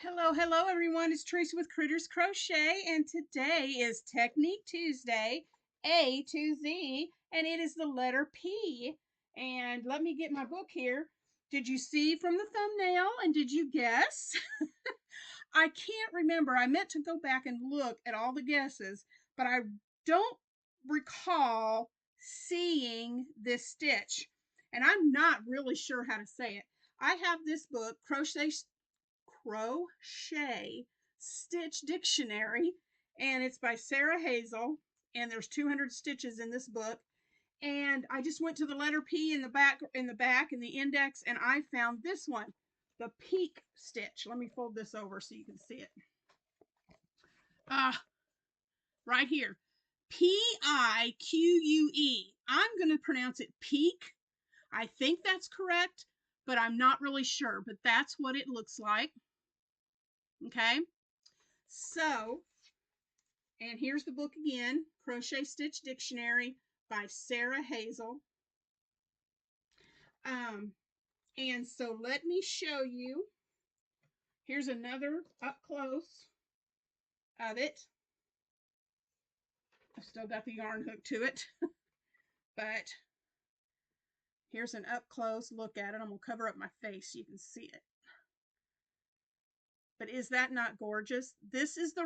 Hello, hello everyone. It's Teresa with Critters Crochet, and today is Technique Tuesday, A to Z, and it is the letter P. And let me get my book here. Did you see from the thumbnail and did you guess? I can't remember. I meant to go back and look at all the guesses, but I don't recall seeing this stitch. And I'm not really sure how to say it. I have this book, Crochet Stitch Dictionary, and it's by Sarah Hazel, and there's 200 stitches in this book. And I just went to the letter P in the back in the index, and I found this one, the Pique Stitch. Let me fold this over so you can see it. Right here, Pique. I'm going to pronounce it Pique. I think that's correct, but I'm not really sure. But that's what it looks like. Okay, so, and here's the book again, Crochet Stitch Dictionary by Sarah Hazel. And so let me show you. Here's another up close of it. I've still got the yarn hook to it, but here's an up close look at it. I'm going to cover up my face so you can see it. But is that not gorgeous? This is the,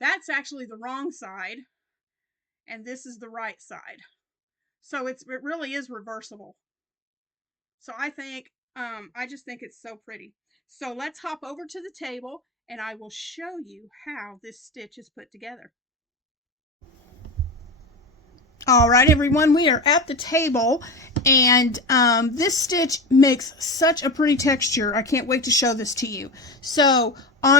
that's actually the wrong side, and this is the right side. So it really is reversible. So I just think it's so pretty. So let's hop over to the table and I will show you how this stitch is put together. All right, everyone, we are at the table, and this stitch makes such a pretty texture. I can't wait to show this to you. So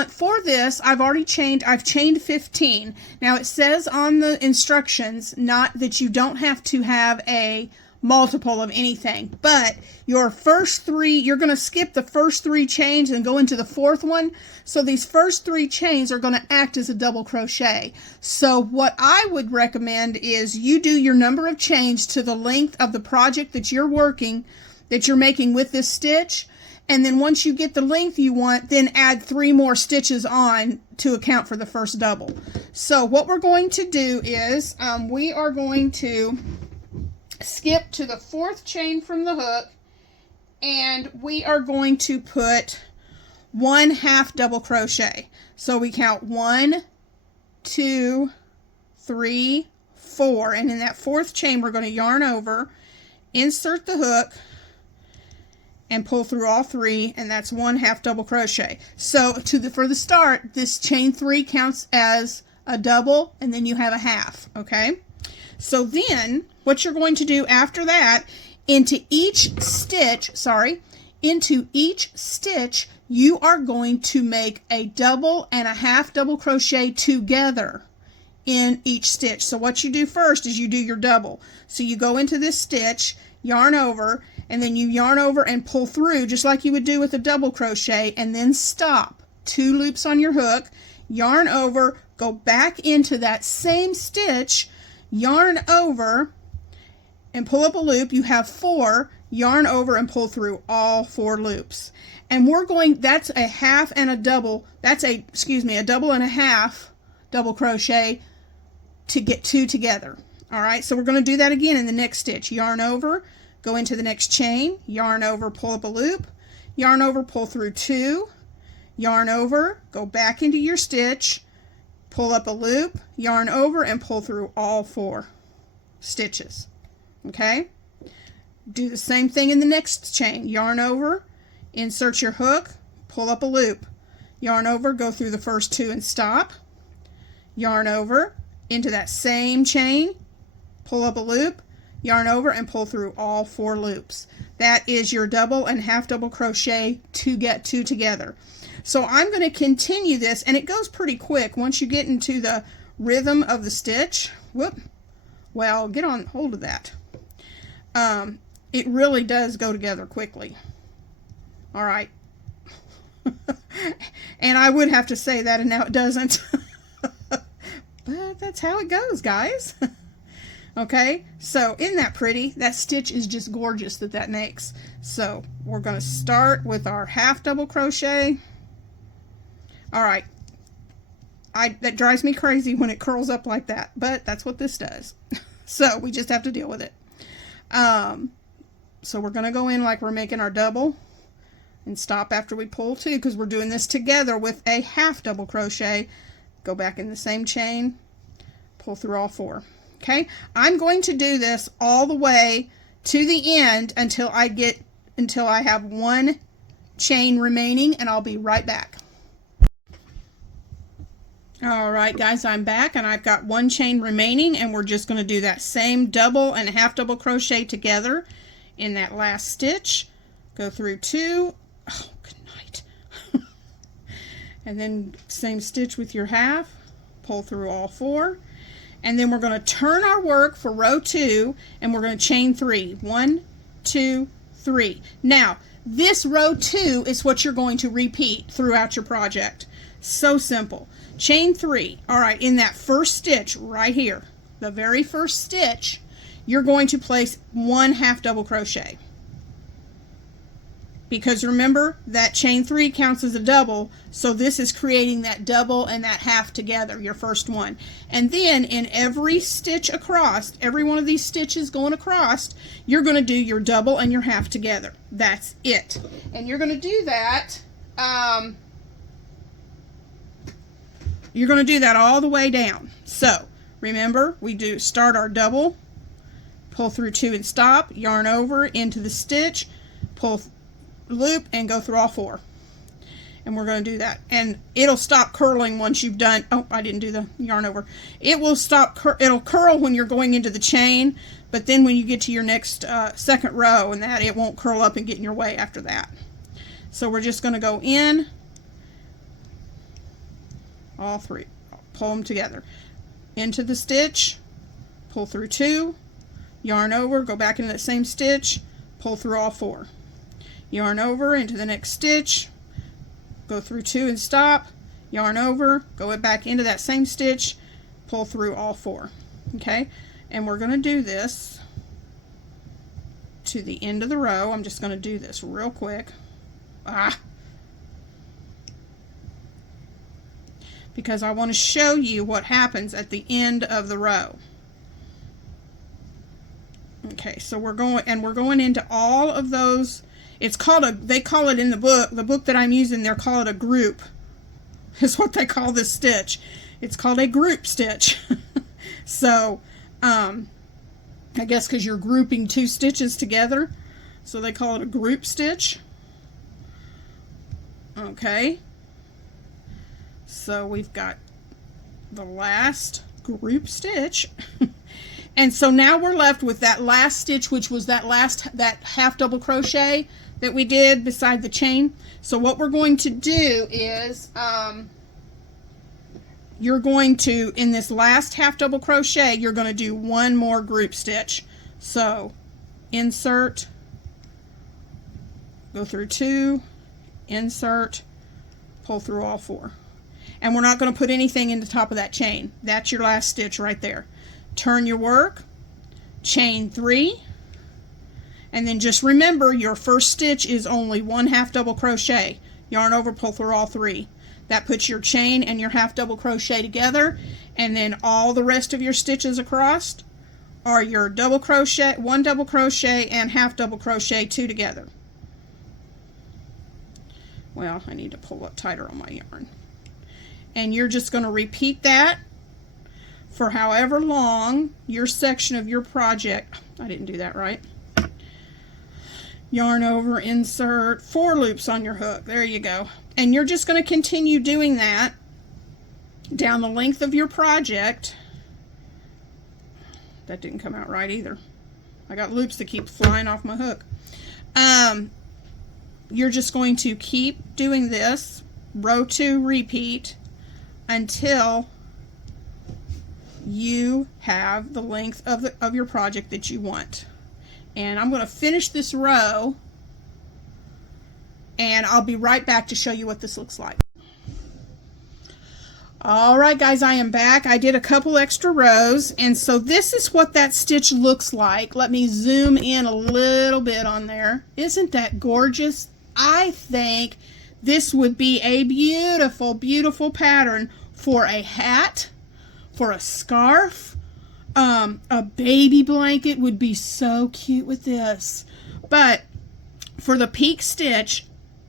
for this, I've chained 15. Now it says on the instructions that you don't have to have a multiple of anything, but your first three, you're going to skip the first 3 chains and go into the 4th one. So these first 3 chains are going to act as a double crochet. So what I would recommend is you do your number of chains to the length of the project that you're making with this stitch. And then once you get the length you want, then add 3 more stitches on to account for the first double. So what we're going to do is we are going to skip to the 4th chain from the hook, and we are going to put 1 half double crochet. So we count 1, 2, 3, 4, and in that 4th chain we're going to yarn over, insert the hook, and pull through all 3, and that's 1 half double crochet. So for the start, this chain 3 counts as a double, and then you have a half. Okay, so then what you're going to do after that, into each stitch you are going to make a double and a half double crochet together in each stitch. So what you do first is you do your double. So you go into this stitch, yarn over, and then you yarn over and pull through just like you would do with a double crochet, and then stop. 2 loops on your hook, yarn over, go back into that same stitch, yarn over, and pull up a loop. You have 4, yarn over and pull through all 4 loops. And that's a half and a double, a double and a half double crochet to get 2 together. All right, so we're going to do that again in the next stitch. Yarn over, go into the next chain, yarn over, pull up a loop, yarn over, pull through 2, yarn over, go back into your stitch, pull up a loop, yarn over, and pull through all 4 stitches. Okay, do the same thing in the next chain. Yarn over, insert your hook, pull up a loop, yarn over, go through the first 2 and stop, yarn over into that same chain, pull up a loop, yarn over, and pull through all 4 loops. That is your double and half double crochet to get 2 together. So I'm going to continue this, and it goes pretty quick once you get into the rhythm of the stitch. Well, get on hold of that. It really does go together quickly. All right. And I would have to say that, and now it doesn't. But that's how it goes, guys. Okay, so isn't that pretty? That stitch is just gorgeous that makes. So we're going to start with our half double crochet, All right. That drives me crazy when it curls up like that, but that's what this does. So we just have to deal with it. So we're going to go in like we're making our double and stop after we pull 2, because we're doing this together with a half double crochet. Go back in the same chain, pull through all 4. Okay, I'm going to do this all the way to the end until I have 1 chain remaining, and I'll be right back. All right, guys, I'm back, and I've got 1 chain remaining, and we're just going to do that same double and half double crochet together in that last stitch. Go through 2. Oh, good night. And then same stitch with your half, pull through all 4, and then we're going to turn our work for row 2, and we're going to chain 3. 1, 2, 3. Now, this row 2 is what you're going to repeat throughout your project. So simple. Chain 3. All right, in that first stitch right here, the very first stitch, you're going to place 1 half double crochet. Because remember that chain 3 counts as a double, so this is creating that double and that half together, your first one. And then in every stitch across, every one of these stitches going across, you're going to do your double and your half together. That's it. And you're going to do that all the way down. So remember, we do start our double, pull through 2 and stop, yarn over into the stitch, pull loop, and go through all 4. And we're going to do that, and it'll stop curling once you've done. Oh, I didn't do the yarn over. It will stop. It'll curl when you're going into the chain, but then when you get to your next second row and that, it won't curl up and get in your way after that. So we're just going to go in all 3, pull them together into the stitch, pull through 2, yarn over, go back into that same stitch, pull through all 4, yarn over into the next stitch, go through 2 and stop, yarn over, go back into that same stitch, pull through all 4. Okay, and we're going to do this to the end of the row. I'm just going to do this real quick. Because I want to show you what happens at the end of the row. Okay, so we're going into all of those. It's called they call it in the book that I'm using, they call it a group, is what they call this stitch. It's called a group stitch. So, I guess because you're grouping 2 stitches together, so they call it a group stitch. Okay. So we've got the last group stitch. And so now we're left with that last stitch, which was that half double crochet that we did beside the chain. So what we're going to do is you're going to, in this last half double crochet, you're going to do 1 more group stitch. So insert, go through 2, insert, pull through all 4. And we're not going to put anything in the top of that chain. That's your last stitch right there. Turn your work, chain 3, and then just remember your first stitch is only 1 half double crochet. Yarn over, pull through all 3. That puts your chain and your half double crochet together, and then all the rest of your stitches across are your double crochet, 1 double crochet and half double crochet 2 together. Well, I need to pull up tighter on my yarn. And you're just going to repeat that for however long your section of your project. I didn't do that right. Yarn over, insert, 4 loops on your hook. There you go. And you're just going to continue doing that down the length of your project. That didn't come out right either. I got loops that keep flying off my hook. You're just going to keep doing this, row 2 repeat, until you have the length of your project that you want. And I'm going to finish this row, and I'll be right back to show you what this looks like. Alright guys, I am back. I did a couple extra rows, and so this is what that stitch looks like. Let me zoom in a little bit on there. Isn't that gorgeous? I think This would be a beautiful, beautiful pattern for a hat, for a scarf. A baby blanket would be so cute with this. But for the Pique Stitch,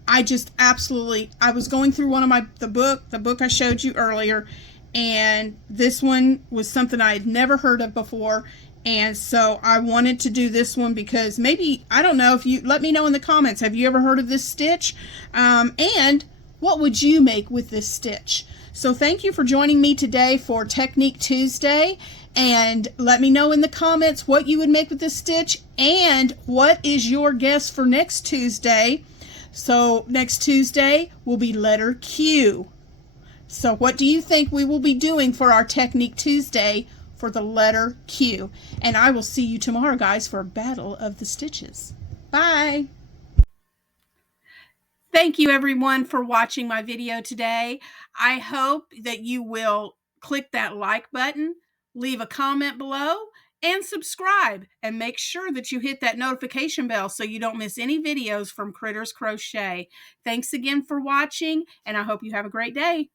I just absolutely, I was going through one of the book I showed you earlier, and this one was something I had never heard of before, and so I wanted to do this one because maybe, I don't know, if you, let me know in the comments, have you ever heard of this stitch? And what would you make with this stitch? So thank you for joining me today for Technique Tuesday, and let me know in the comments what you would make with this stitch and what is your guess for next Tuesday. So next Tuesday will be letter Q. So what do you think we will be doing for our Technique Tuesday for the letter Q? And I will see you tomorrow, guys, for Battle of the Stitches. Bye. Thank you, everyone, for watching my video today. I hope that you will click that like button, leave a comment below, and subscribe. And make sure that you hit that notification bell so you don't miss any videos from Critters Crochet. Thanks again for watching, and I hope you have a great day.